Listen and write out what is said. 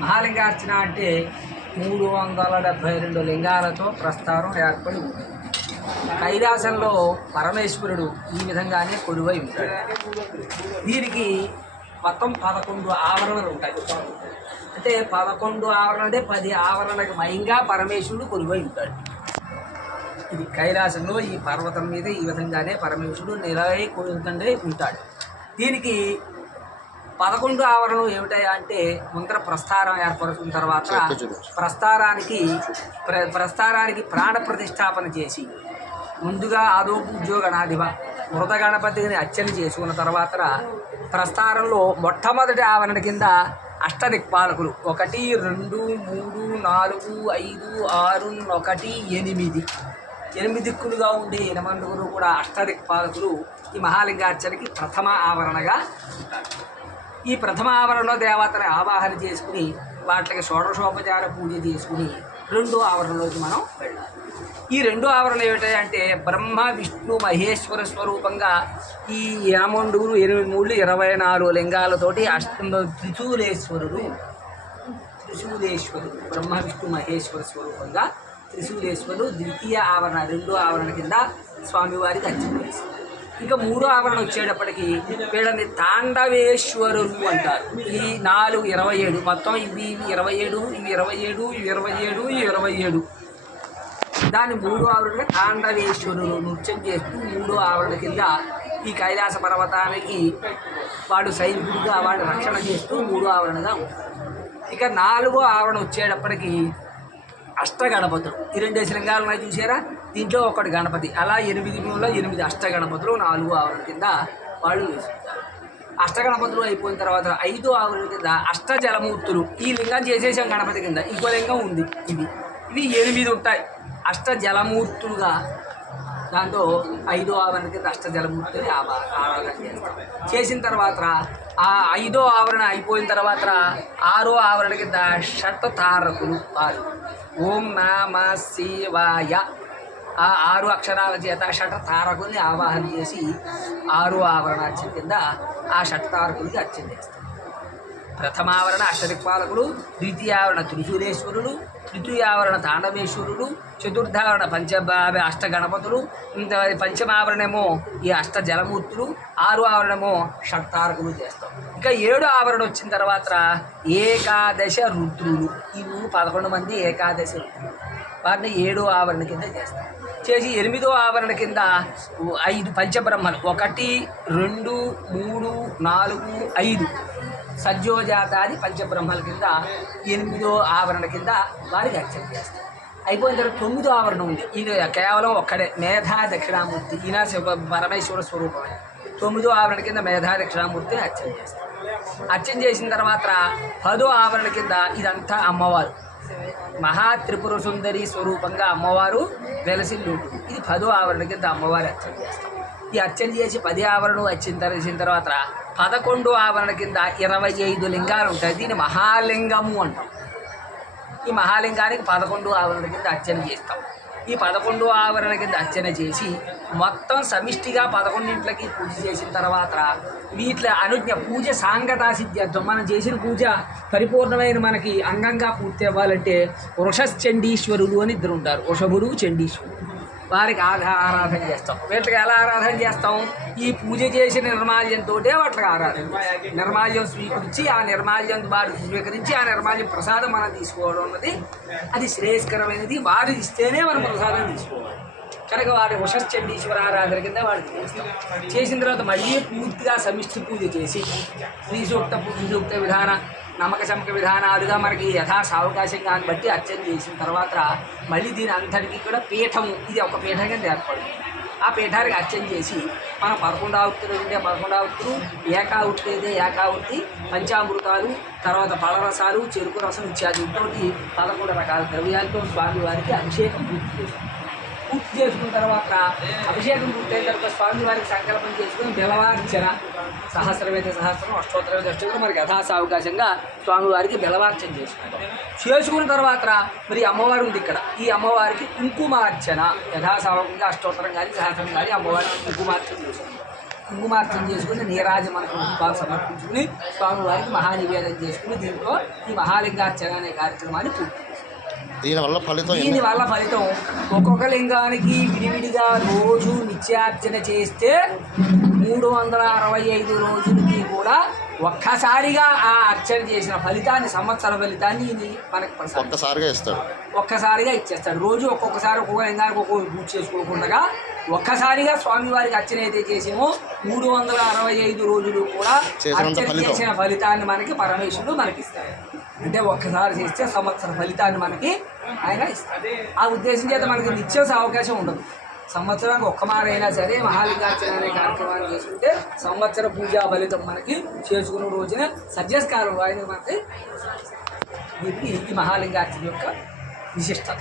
మహాలింగార్చన అంటే మూడు వందల డెబ్భై రెండు లింగాలతో ప్రస్థానం ఏర్పడి ఉంది. కైలాసంలో పరమేశ్వరుడు ఈ విధంగానే కొలువై ఉంటాడు. దీనికి మొత్తం పదకొండు ఆవరణలు ఉంటాయి. అంటే పదకొండు ఆవరణ అంటే పది ఆవరణలకు మయంగా పరమేశ్వరుడు కొలువై ఉంటాడు. ఇది కైలాసంలో ఈ పర్వతం మీద ఈ విధంగానే పరమేశ్వరుడు నిలవై కొలుతుండే ఉంటాడు. దీనికి పదకొండు ఆవరణలు ఏమిటాయా అంటే ముందర ప్రస్థారం ఏర్పడుతున్న తర్వాత ప్రస్థారానికి ప్ర ప్రస్థారానికి ప్రాణ ప్రతిష్టాపన చేసి ముందుగా ఆదోపు ఉద్యోగనాధిప మృత గణపతిని అర్చన చేసుకున్న తర్వాత ప్రస్థారంలో మొట్టమొదటి ఆవరణ కింద అష్టదిక్పాలకులు ఒకటి రెండు మూడు నాలుగు ఐదు ఆరు ఒకటి ఎనిమిది. ఎనిమిది దిక్కులుగా ఉండే ఎనమండుగురు కూడా అష్టదిక్పాలకులు ఈ మహాలింగార్చనకి ప్రథమ ఆవరణగా ఉంటారు. ఈ ప్రథమ ఆవరణలో దేవతని ఆవాహన చేసుకుని వాటికి షోడశోపచార పూజ చేసుకుని రెండో ఆవరణలోకి మనం వెళ్ళాలి. ఈ రెండో ఆవరణ ఏమిటంటే బ్రహ్మ విష్ణు మహేశ్వర స్వరూపంగా ఈ యామండూరు ఎనిమిది మూడు ఇరవై నాలుగు లింగాలతోటి అష్ట త్రిశూలేశ్వరుడు త్రిశూలేశ్వరుడు బ్రహ్మ విష్ణు మహేశ్వర స్వరూపంగా త్రిశూలేశ్వరుడు ద్వితీయ ఆవరణ రెండో ఆవరణ కింద స్వామివారికి అర్చన చేస్తారు ఇంకా మూడో ఆవరణ వచ్చేటప్పటికి వీళ్ళని తాండవేశ్వరులు అంటారు. ఈ నాలుగు ఇరవై ఏడు మొత్తం ఇవి ఇరవై ఏడు ఇవి ఇరవై ఏడు ఇవి ఇరవై ఏడు ఇవి ఇరవై ఏడు. దాన్ని మూడో ఆవరణగా తాండవేశ్వరులు నృత్యం చేస్తూ మూడో ఆవరణ కింద ఈ కైలాస పర్వతానికి వాడు సైనికుడిగా వాడు రక్షణ చేస్తూ మూడో ఆవరణగా ఉంటాడు ఇక నాలుగో ఆవరణ వచ్చేటప్పటికి అష్టగణపతుడు ఈ రెండు లింగాలు చూసారా? దీంట్లో ఒకటి గణపతి అలా ఎనిమిది మూలలో ఎనిమిది అష్టగణపతులు నాలుగు ఆవరణ కింద వాళ్ళు వేసుకుంటారు. అష్టగణపతులు అయిపోయిన తర్వాత ఐదో ఆవరణ కింద అష్టజలమూర్తులు ఈ లింగం చేసేసాం గణపతి కింద ఇంకో లింగం ఉంది ఇది. ఇవి ఎనిమిది ఉంటాయి. అష్టజలమూర్తులుగా దాంతో ఐదో ఆవరణ కింద అష్ట ఆరాధన చేస్తాం చేసిన తర్వాత ఆ ఐదో ఆవరణ అయిపోయిన తర్వాత ఆరో ఆవరణ కింద షట్ తారకులు ఆరు ఓం నామ శివాయ. ఆ ఆరు అక్షరాల చేత షట్ తారకుల్ని ఆవాహన చేసి ఆరు ఆవరణ అర్చన కింద ఆ షట్ తారకులకి అర్చన చేస్తారు. ప్రథమావరణ అష్టదిక్పాలకుడు ద్వితీయావరణ త్రిశూలేశ్వరుడు తృతీయావరణ తాండవేశ్వరుడు చతుర్థావరణ పంచ అష్ట గణపతులు ఇంత పంచమావరణేమో ఈ అష్ట జలమూర్తులు ఆరు ఆవరణమో షట్తారకులు చేస్తాం ఇంకా ఏడు ఆవరణ వచ్చిన తర్వాత ఏకాదశ రుద్రులు. ఇవి పదకొండు మంది ఏకాదశ రుద్రులు. వాటిని ఏడు ఆవరణ కింద చేస్తాం చేసి ఎనిమిదో ఆవరణ కింద ఐదు పంచబ్రహ్మలు. ఒకటి రెండు మూడు నాలుగు ఐదు. సజ్జోజాతాది పంచబ్రహ్మల కింద ఎనిమిదో ఆవరణ కింద వారికి అర్చన చేస్తారు. అయిపోయిన తర్వాత తొమ్మిదో ఆవరణ ఉంది. ఇది కేవలం ఒక్కడే. మేధా దక్షిణామూర్తి. ఈయన శివ పరమేశ్వర స్వరూపమే. తొమ్మిదో ఆవరణ కింద మేధా దక్షిణామూర్తిని అర్చన చేస్తారు. అర్చన చేసిన తర్వాత పదో ఆవరణ కింద ఇదంతా అమ్మవారు. మహా త్రిపుర సుందరి స్వరూపంగా అమ్మవారు వెలసిల్లు ఉంటుంది. ఇది పదో ఆవరణ కింద అమ్మవారి అర్చన చేస్తాం ఈ అర్చన చేసి పది ఆవరణ వచ్చిన చేసిన తర్వాత పదకొండు ఆవరణ కింద ఇరవై ఐదు లింగాలు ఉంటాయి. దీన్ని మహాలింగము అంటాం ఈ మహాలింగానికి పదకొండు ఆవరణ కింద అర్చన చేస్తాం. ఈ పదకొండు ఆవరణ కింద అర్చన చేసి మొత్తం సమిష్టిగా పదకొండింట్లకి పూజ చేసిన తర్వాత వీటిలో అనుజ్ఞ పూజ సాంగతా సిద్ధ్యర్థం మనం చేసిన పూజ పరిపూర్ణమైన మనకి అంగంగా పూర్తి అవ్వాలంటే వృషశ్చండీశ్వరులు అని ఇద్దరు ఉంటారు. వృషభుడు చండీశ్వరుడు. వారికి ఆధా ఆరాధన చేస్తాం. వీటికి ఎలా ఆరాధన చేస్తాం? ఈ పూజ చేసిన నిర్మాల్యంతో వాటికి ఆరాధన. నిర్మాల్యం స్వీకరించి ఆ నిర్మాల్యం వారు స్వీకరించి ఆ నిర్మాల్యం ప్రసాదం మనం తీసుకోవడం అన్నది అది శ్రేయస్కరమైనది. వారు ఇస్తేనే మనం ప్రసాదం తీసుకోవాలి. కనుక వారి వశశ్చండీశ్వర ఆరాధన కింద వాడు చేస్తాం చేసిన తర్వాత మళ్ళీ పూర్తిగా సమిష్టి పూజ చేసి శ్రీ సూక్త పూజ సూక్త విధాన నమ్మక చమక విధానాలుగా మనకి యథా సావకాశంగా బట్టి అర్చన చేసిన తర్వాత మళ్ళీ దీని అంతటికీ కూడా పీఠము ఇది ఒక పీఠం కింద ఏర్పడుతుంది. ఆ పీఠానికి అర్చన చేసి మనం పదకొండావృత్తులు ఉంటే పదకొండావృత్తులు ఏకావృత్తి అయితే ఏకావృత్తి పంచామృతాలు తర్వాత పలరసాలు చెరుకు రసం ఇత్యాది తోటి పదకొండు రకాల ద్రవ్యాలతో స్వామివారికి అభిషేకం పూర్తి చేశాం పూర్తి చేసుకున్న తర్వాత అభిషేకం పూర్తయిన తర్వాత స్వామివారికి సంకల్పం చేసుకుని బెలవార్చన సహస్రవేద సహస్రం అష్టోత్తరవేద అష్టోత్తరం మనకి యథాసావకాశంగా స్వామివారికి బెలవార్చన చేసుకుంటాం చేసుకున్న తర్వాత మరి అమ్మవారు ఉంది ఇక్కడ. ఈ అమ్మవారికి కుంకుమార్చన యథాసావకంగా అష్టోత్తరం కానీ సహస్రం కానీ అమ్మవారికి కుంకుమార్చన చేసుకుంటాం కుంకుమార్చన చేసుకుని నీరాజమనకు పుష్పాలు సమర్పించుకుని స్వామివారికి మహానివేదన చేసుకుని దీంట్లో ఈ మహాలింగార్చన అనే కార్యక్రమాన్ని పూర్తి దీనివల్ల ఫలితం దీని ఎన్ని వల్ల ఫలితం ఒక్కొక్క లింగానికి విడివిడిగా రోజు నిత్యార్చన చేస్తే మూడు వందల అరవై ఐదు రోజులకి కూడా ఒక్కసారిగా ఆ అర్చన చేసిన ఫలితాన్ని సంవత్సర ఫలితాన్ని ఇది మనకి. ఒక్కసారిగా ఇస్తాడు ఒక్కసారిగా ఇచ్చేస్తాడు రోజు ఒక్కొక్కసారి ఒక్కొక్క లింగానికి ఒక్కొక్క పూజ చేసుకోకుండా ఒక్కసారిగా స్వామివారికి అర్చన అయితే చేసామో మూడు వందల అరవై ఐదు రోజులు కూడా అర్చన. చేసిన ఫలితాన్ని మనకి పరమేశ్వరుడు మనకి ఇస్తాడు అంటే ఒక్కసారి చేస్తే సంవత్సర ఫలితాన్ని మనకి ఆయన ఇస్తాడు. ఆ ఉద్దేశం చేత మనకి నిత్యం అవకాశం ఉండదు. సంవత్సరానికి ఒక్క మారైనా సరే మహాలింగార్చన అనే కార్యక్రమాన్ని చేసుకుంటే సంవత్సర పూజా ఫలితం మనకి చేసుకున్న రోజున సజ్జస్కారం ఆయన మనకి దీనికి ఈ మహాలింగార్చన యొక్క విశిష్టత.